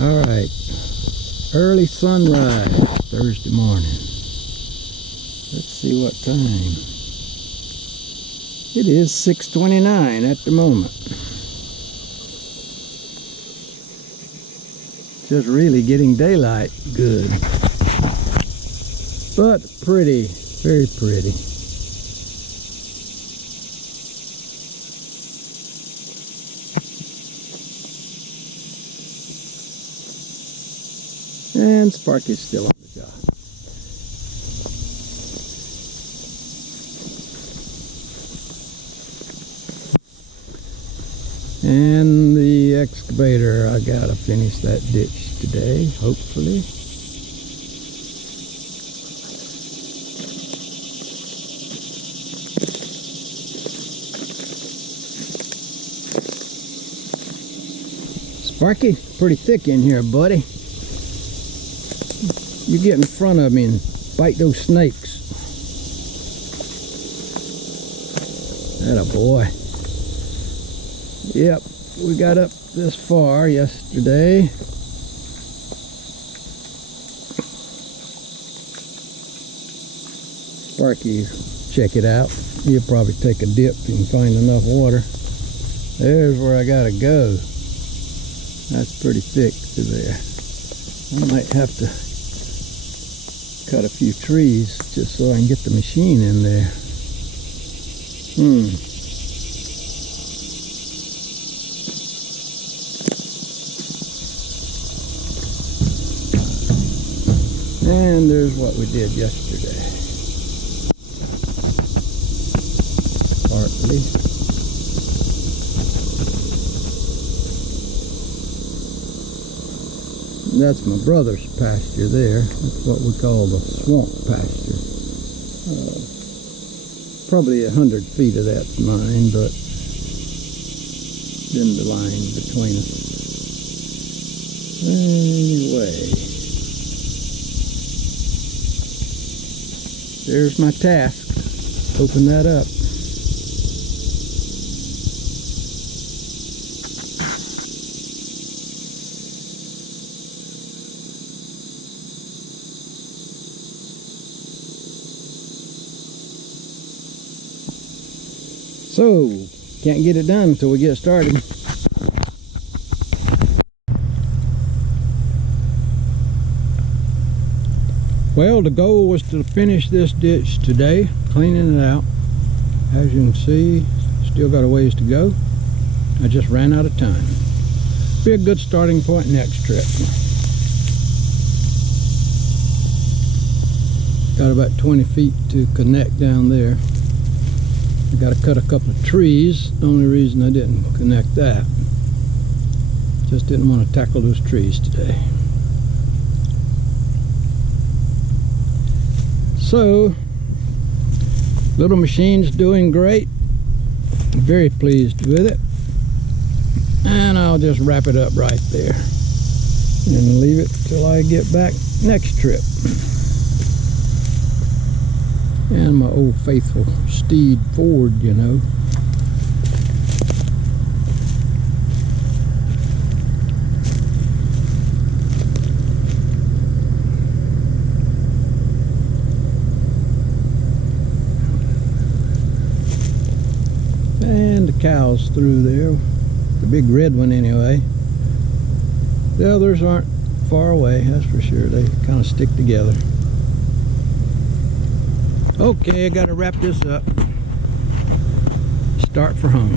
All right, early sunrise Thursday morning. Let's see what time. It is 6:29 at the moment. Just really getting daylight good, but pretty, very pretty. And Sparky's still on the job. And the excavator, I gotta finish that ditch today, hopefully. Sparky, pretty thick in here, buddy. You get in front of me and bite those snakes. Atta boy. Yep, we got up this far yesterday. Sparky, check it out. You'll probably take a dip if you can find enough water. There's where I gotta go. That's pretty thick through there. I might have to cut a few trees just so I can get the machine in there. And there's what we did yesterday. Partly. That's my brother's pasture there. That's what we call the swamp pasture. Probably 100 feet of that's mine, but then the line between us. Anyway, there's my task. Open that up. So, can't get it done until we get started. Well, the goal was to finish this ditch today, cleaning it out. As you can see, still got a ways to go. I just ran out of time. Be a good starting point next trip. Got about 20 feet to connect down there. I got to cut a couple of trees. The only reason I didn't connect that, just didn't want to tackle those trees today. So, little machine's doing great. I'm very pleased with it. And I'll just wrap it up right there and leave it till I get back next trip. And my old faithful Steed Ford, you know. And the cows through there, the big red one anyway. The others aren't far away, that's for sure. They kind of stick together. Okay, I gotta wrap this up. Start for home.